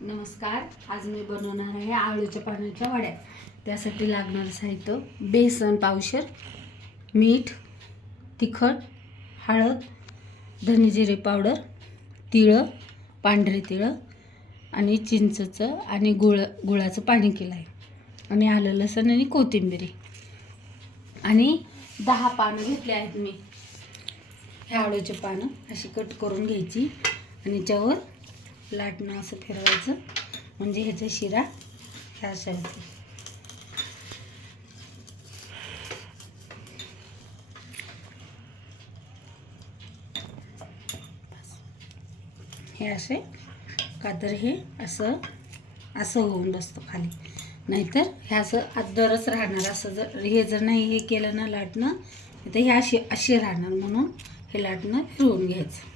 नमस्कार, आज मी बनवणार आहे आळूच्या पानाच्या वड्या. त्यासाठी लागणारं साहित्य: बेसन पावशेर, मीठ, तिखट, हळद, धने जिरे पावडर, तिळं, पांढरे तिळं आणि चिंचचं आणि गुळाचं पाणी केलं आहे, आणि आलं लसूण आणि कोथिंबीर आणि 10 पानं घेतले आहेत. मी ह्या आळूचे पानं अशी कट करून घ्यायची आणि त्यावर लाटणं असं फिरवायचं, म्हणजे ह्याच्या शिरा ह्या अशा होते. हे असे का तर हे असं असं होऊन बसतं खाली, नाहीतर हे असं अद्दरच राहणार. असं जर हे जर नाही हे केलं ना लाटणं, तर हे अशी राहणार. म्हणून हे लाटणं फिरवून घ्यायचं.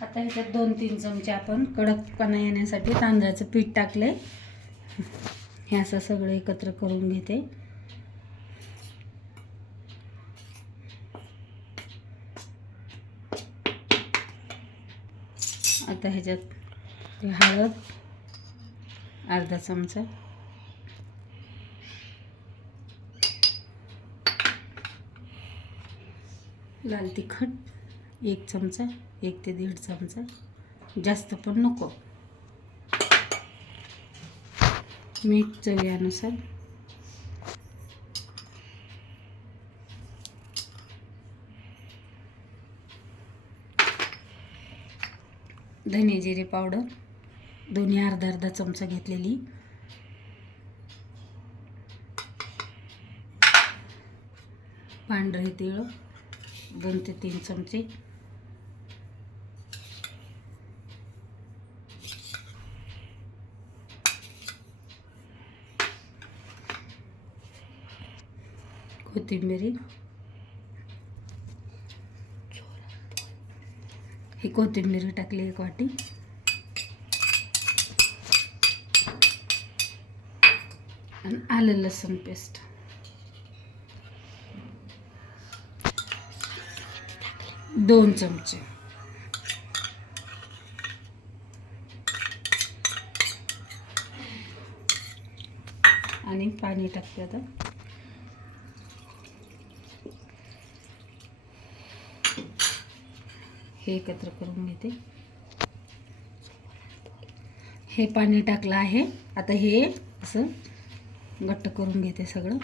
आता ह्याच्यात 2-3 चमचे आपण कडकपणा येण्यासाठी तांदळाचं पीठ टाकले. हे असं सगळं एकत्र करून घेते. आता ह्याच्यात हळद अर्धा चमचा, लाल तिखट 1 चमचा, 1 ते 1.5 चमचा, जास्त पण नको. मीठ चवीनुसार, धने जिरे पावडर दोन्ही अर्धा चमचा घेतलेली, पांढरे तीळ 2 ते 3 चमचे, कोथिंबीर, ही कोथिंबीर टाकली 1 वाटी, आणि आलं लसूण पेस्ट 2 चमचे, आणि पाणी टाकते. आता हे एकत्र करून घेते. हे पाणी टाकलं आहे. आता हे असं घट्ट करून घेते सगळं.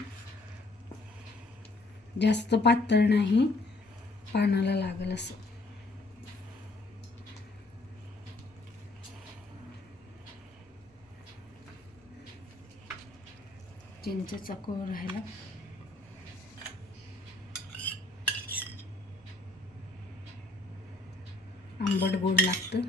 जास्त पातळ नाही, पानाला लागेल असं. चिंचेचा कोळ राहिला, आंबट गोड लागतं.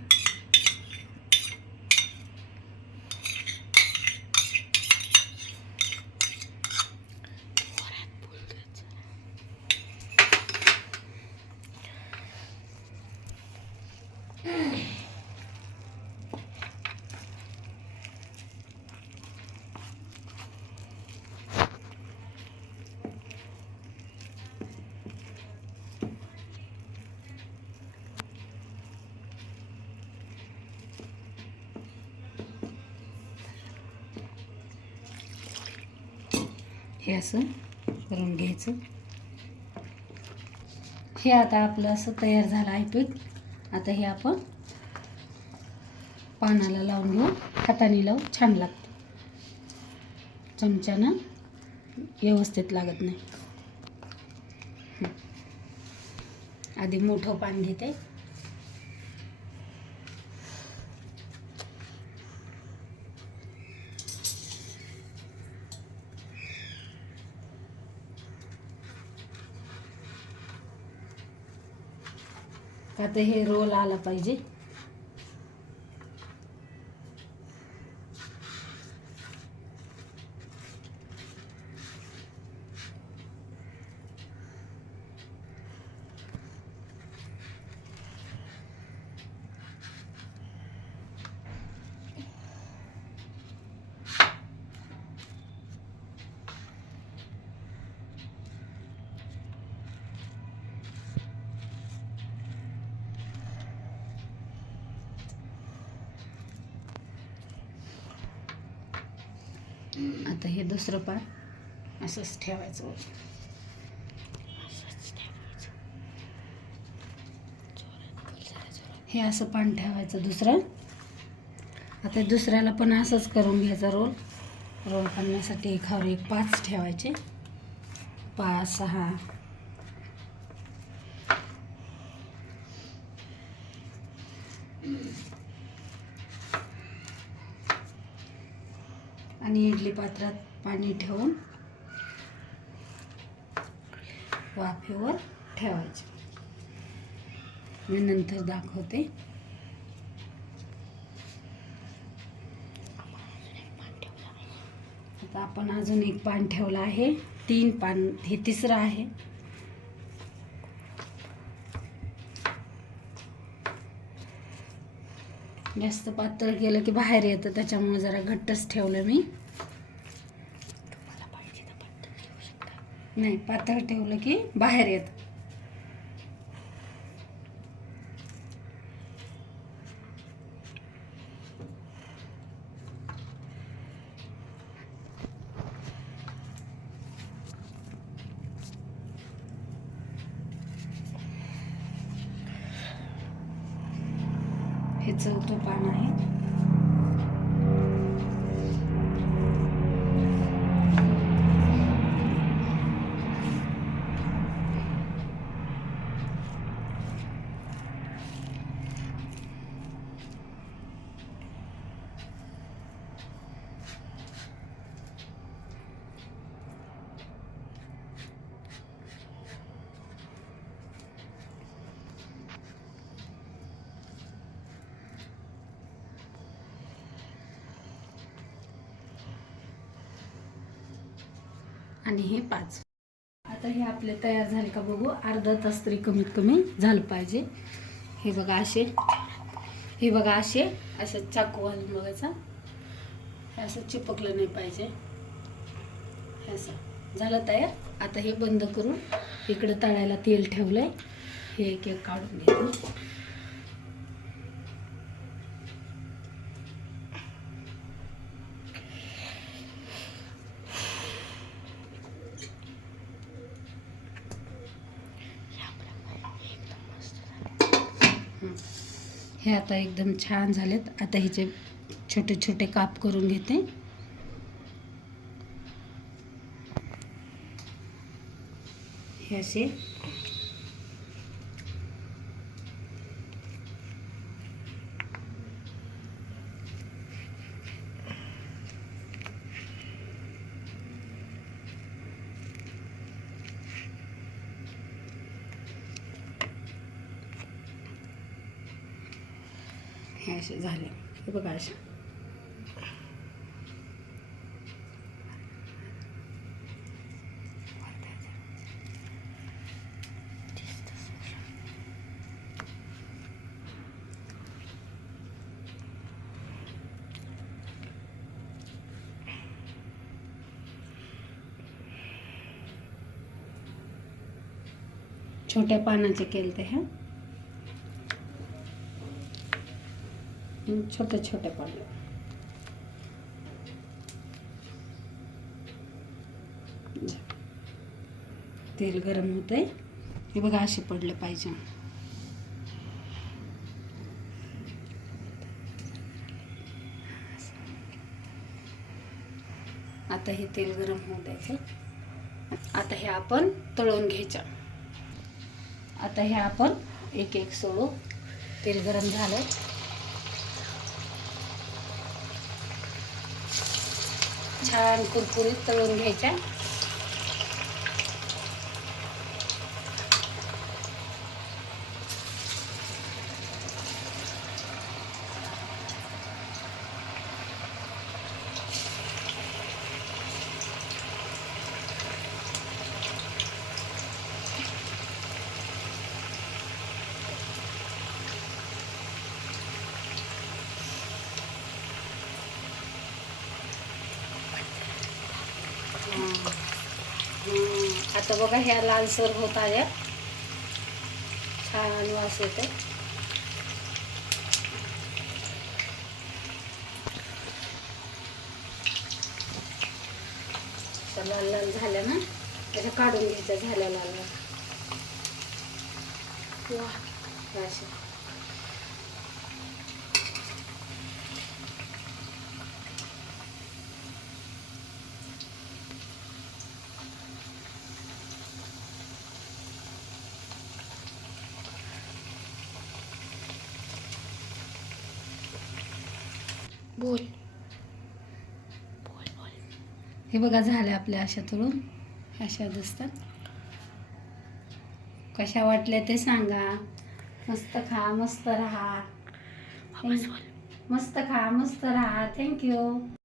हे असं करून घ्यायचं. हे आता आपलं असं तयार झालं आहे पीठ. आता हे आपण पानाला लावून घेऊ. हाताने लावून छान लागतं, चमच्यानं व्यवस्थित लागत नाही. आधी मोठं पान घेते. आता हे रोल आला पाहिजे. आता हे दुसरं पान असंच ठेवायचं. हे असं पान ठेवायचं दुसरं. आता दुसऱ्याला पण असंच करून घ्यायचा रोल करण्यासाठी एकावर एक 5 ठेवायचे. 5 6 आणि इडली पात्रात पाणी ठेवून वाफेवर ठेवायचे. मी नंतर दाखवते. आता आपण अजून एक पान ठेवलं आहे. 3 पान, हे तिसरं आहे. जास्त पातळ केलं की बाहेर येतं, त्याच्यामुळे जरा घट्टच ठेवलं मी. नाही, पातळ ठेवलं की बाहेर येतं. हे 4थं पान आहे. आणि हे 5. आता हे आपले तयार झाले का बघू. अर्धा तास तरी कमीत कमी झालं पाहिजे. हे बघा असे, हे बघा असे असे चाकू घालून बघायचा. हे असं चिपकलं नाही पाहिजे. हे असं झालं तयार. आता हे बंद करून इकडं तळायला तेल ठेवलंय. हे एक एक काढून घेतो. हे आता एकदम छान झालेत. आता ह्याचे छोटे छोटे काप करून घेते. हे असे हे असे झाले. हे बघा असे. छोट्या पानाचे केले ते. हे छोटे छोटे पडले. तेल गरम होते. हे बघा असे पडले पाहिजे. आता हे तेल गरम होऊ द्यायचं. आता हे आपण तळून घ्यायचं. आता हे आपण एक एक सोडू. तेल गरम झालं. छान कुरकुरीत तळून घ्यायच्या. आता बघा ह्या लालसर होत आहे. छान वास येते. अशा लाल लाल झाल्या ना, अशा काढून घ्यायच्या झाल्या लाल लाल. वा अशा. बोल बोल बोल. हे बघा झाल्या आपल्या अशा तळून, अशा दिसतात. कशा वाटल्या ते सांगा. मस्त खा, मस्त राहा. मस्त खा, मस्त राहा. थँक्यू.